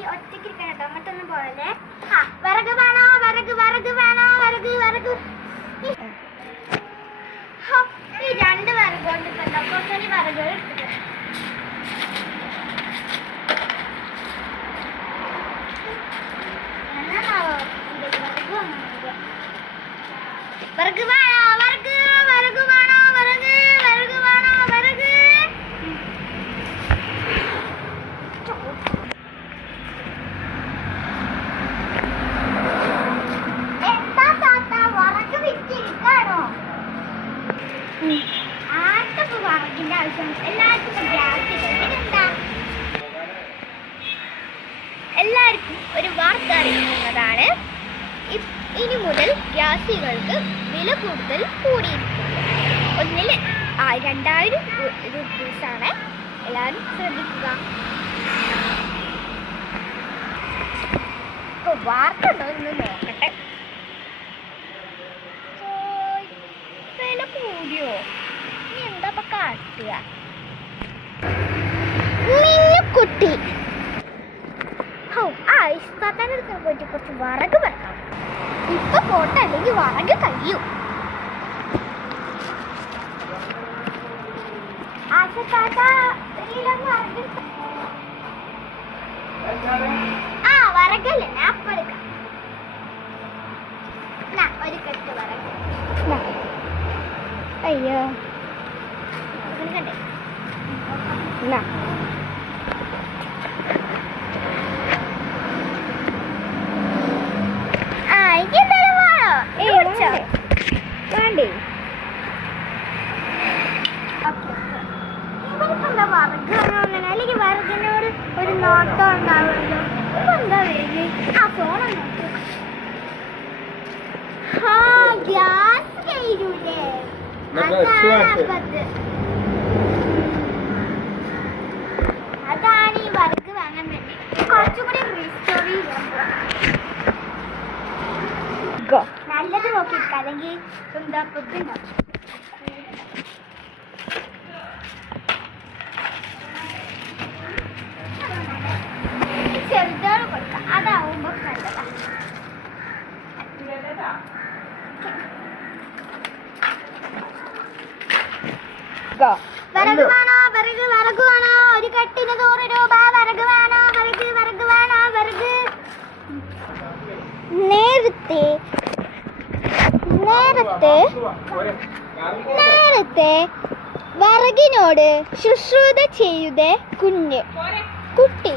മതി ഒറ്റയ്ക്ക് ഇരിക്കണം കേട്ടോ അങ്ങോട്ടൊന്നും പോലെ. വിറക് വേണോ വിറക് വിറക് വേണോ വിറക് വിറക്. ഈ 2 വിറക് കൊണ്ട് കുറച്ചൊരു വിറക് എടുത്തിട്ട് വിറക് വേണോ വിറക് വിറക് വേണോ വിറക് വിറക് വേണോ വിറക്. എന്താ താത്ത വിറക് വിറ്റിരിക്കാണോ? ആർക്കിപ്പോ വിറകിന്റെ ആവശ്യം? എല്ലാവർക്കും ഗ്യാസ്. എന്താ എല്ലാവർക്കും ഒരു വാർത്ത അറിയിക്കുന്നതാണ്. ഇനി മുതൽ ഗ്യാസുകൾക്ക് വില കൂടുതൽ കൂടിയിരിക്കുന്നു. ഒന്നിൽ 2000 രൂപീസാണ്. എല്ലാവരും ശ്രദ്ധിക്കുക. ഇപ്പോൾ വാർത്ത ഉണ്ടോ എന്ന് നോക്കട്ടെ. വില കൂടിയോ? ഇനി എന്താ ഇപ്പം കാട്ടുക? കുട്ടി ഇസ്താത്താൻ്റെ അടുത്ത് പോയിട്ട് കുറച്ച് വിറക് വെക്കാം. ഇപ്പൊ പോട്ടെ, അല്ലെങ്കിൽ വിറക് കഴിയും. വിറകല്ലേ ഞാൻ അപ്പം എടുക്കാം. ഒരു കെട്ട് വിറക്. അയ്യോ കണ്ടേ വേണ്ടേ? ഇവർക്കെന്താ വിറക് അല്ലെങ്കിൽ വിറകിനോട് ഒരു നോട്ടം ഉണ്ടാവുമല്ലോ. ഇപ്പൊ എന്താ വേഗം ഫോൺ ഗ്യാസ് കഴിയൂലേ? അതാണ് ഈ വിറക് വാങ്ങാൻ വേണ്ടി കുറച്ചും കൂടി റീസ്റ്റോർ നല്ലത് നോക്കിയിരിക്കാം. അല്ലെങ്കിൽ എന്താ പൊതുണ്ടാവും. ചെറുതാണ് കൊടുക്കാം. അതാവുമ്പോ നല്ലതാ. വിറക് വേണോ വിറക് വിറക് വേണോ? ഒരു കെട്ടിന് 100 രൂപ. വിറക് വേണോ വിറക് വിറക് വേണോ വിറക്. നേരത്തെ വിറകിനോട് ശുശ്രൂഷ ചെയ്ത കുട്ടി